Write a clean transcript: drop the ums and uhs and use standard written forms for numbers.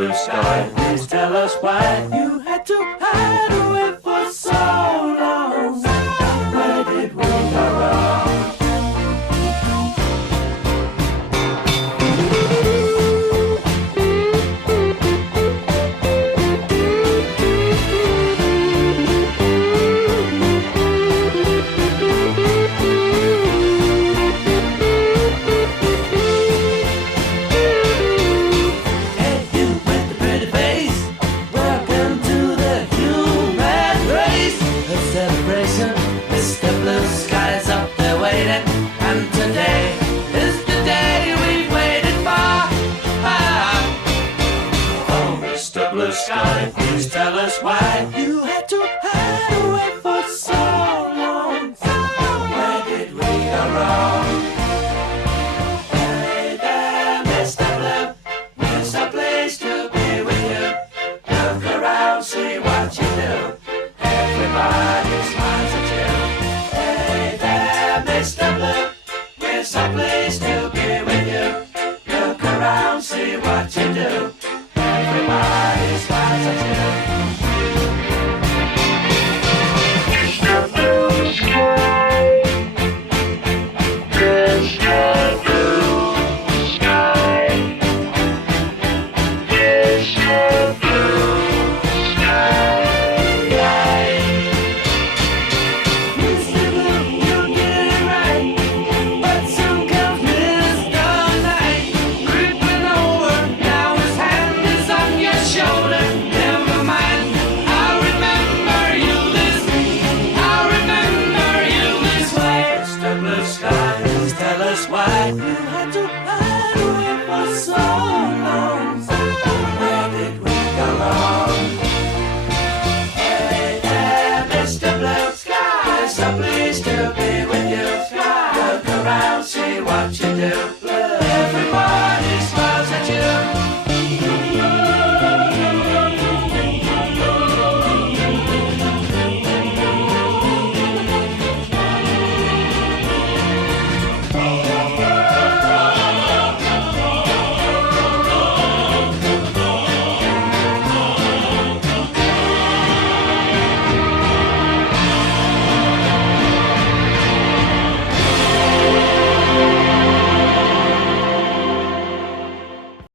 blue sky, please tell us why you had to hide away for so long. Where did we go wrong? Mr. Blue Sky's up there waiting, and today is the day we've waited for. Oh, Mr. Blue Sky, please tell us why you had to hide away for so long. Where did we go wrong? Hey there, Mr. Blue, we're so pleased to be with you. Look around, see what you do. Everybody smiles at you. Hey there, Mr. Blue, we're so pleased to be with you. Look around, see what you do. Everybody smiles at you. Mr. Blue Sky, Mr. Blue Sky, Mr. Blue Sky. Why you had to hide away for so long? Where did we go wrong? Hey there, Mr. Blue Sky, so pleased to be with you. Look around, see what you do.